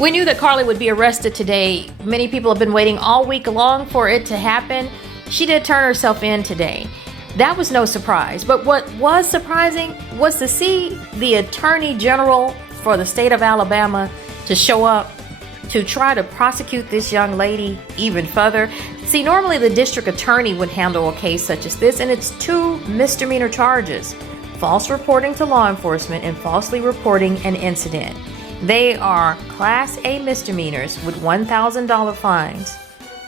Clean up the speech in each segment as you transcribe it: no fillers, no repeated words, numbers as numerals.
We knew that Carlee would be arrested today. Many people have been waiting all week long for it to happen. She did turn herself in today. That was no surprise. But what was surprising was to see the Attorney General for the state of Alabama to show up to try to prosecute this young lady even further. See, normally the district attorney would handle a case such as this, and it's 2 misdemeanor charges: false reporting to law enforcement and falsely reporting an incident. They are Class A misdemeanors with $1,000 fines.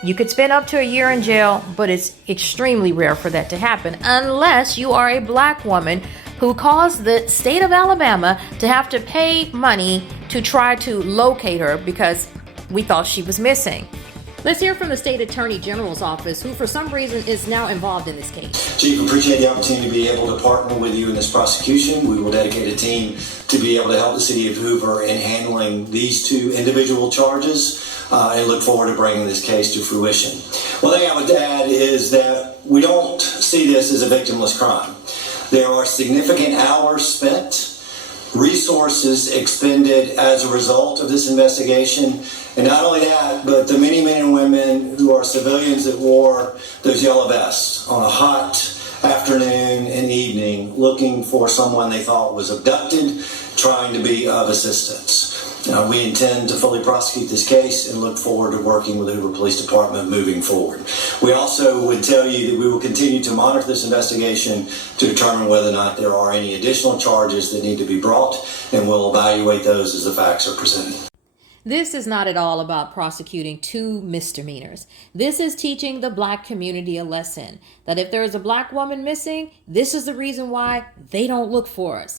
You could spend up to a year in jail, but it's extremely rare for that to happen unless you are a black woman who caused the state of Alabama to have to pay money to try to locate her because we thought she was missing. Let's hear from the state attorney general's office, who for some reason is now involved in this case. Chief, appreciate the opportunity to be able to partner with you in this prosecution. We will dedicate a team to be able to help the city of Hoover in handling these 2 individual charges and look forward to bringing this case to fruition. One thing I would add is that we don't see this as a victimless crime. There are significant hours spent, resources expended as a result of this investigation. And not only that, but the many men and women who are civilians that wore those yellow vests on a hot afternoon and evening looking for someone they thought was abducted, trying to be of assistance. We intend to fully prosecute this case and look forward to working with the Hoover Police Department moving forward. We also would tell you that we will continue to monitor this investigation to determine whether or not there are any additional charges that need to be brought, and we'll evaluate those as the facts are presented. This is not at all about prosecuting 2 misdemeanors. This is teaching the black community a lesson that if there is a black woman missing, this is the reason why they don't look for us.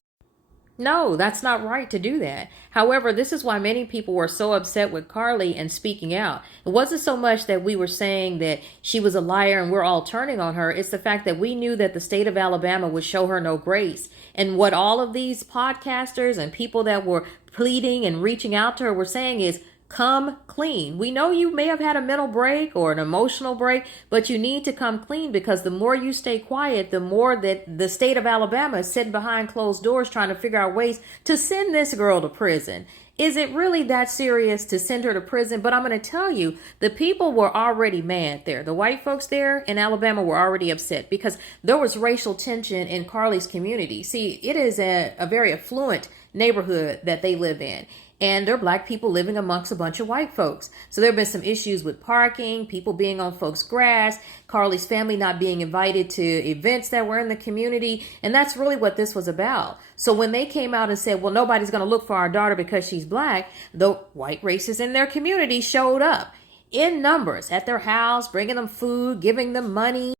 No, that's not right to do that. However, this is why many people were so upset with Carlee and speaking out. It wasn't so much that we were saying that she was a liar and we're all turning on her. It's the fact that we knew that the state of Alabama would show her no grace. And what all of these podcasters and people that were pleading and reaching out to her were saying is, come clean. We know you may have had a mental break or an emotional break, but you need to come clean, because the more you stay quiet, the more that the state of Alabama is sitting behind closed doors trying to figure out ways to send this girl to prison. Is it really that serious to send her to prison? But I'm going to tell you, the people were already mad there. The white folks there in Alabama were already upset because there was racial tension in Carlee's community. See, it is a very affluent neighborhood that they live in. And there are black people living amongst a bunch of white folks. So there have been some issues with parking, people being on folks' grass, Carlee's family not being invited to events that were in the community. And that's really what this was about. So when they came out and said, well, nobody's going to look for our daughter because she's black, the white racists in their community showed up in numbers at their house, bringing them food, giving them money.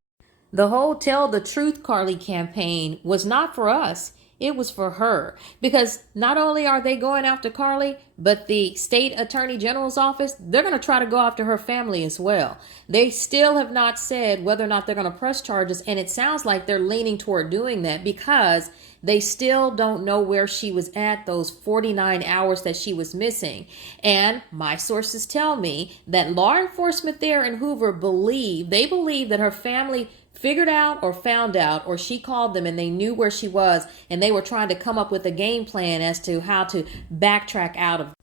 The whole Tell the Truth Carlee campaign was not for us. It was for her, because not only are they going after Carlee, but the state attorney general's office, they're going to try to go after her family as well. They still have not said whether or not they're going to press charges. And it sounds like they're leaning toward doing that because they still don't know where she was at those 49 hours that she was missing. And my sources tell me that law enforcement there in Hoover believe that her family figured out or found out, or she called them and they knew where she was, and they were trying to come up with a game plan as to how to backtrack out of it.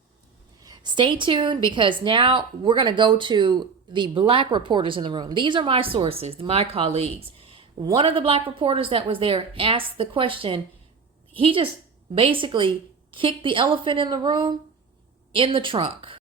Stay tuned, because now we're going to go to the black reporters in the room. These are my sources, my colleagues. One of the black reporters that was there asked the question. He just basically kicked the elephant in the room in the trunk.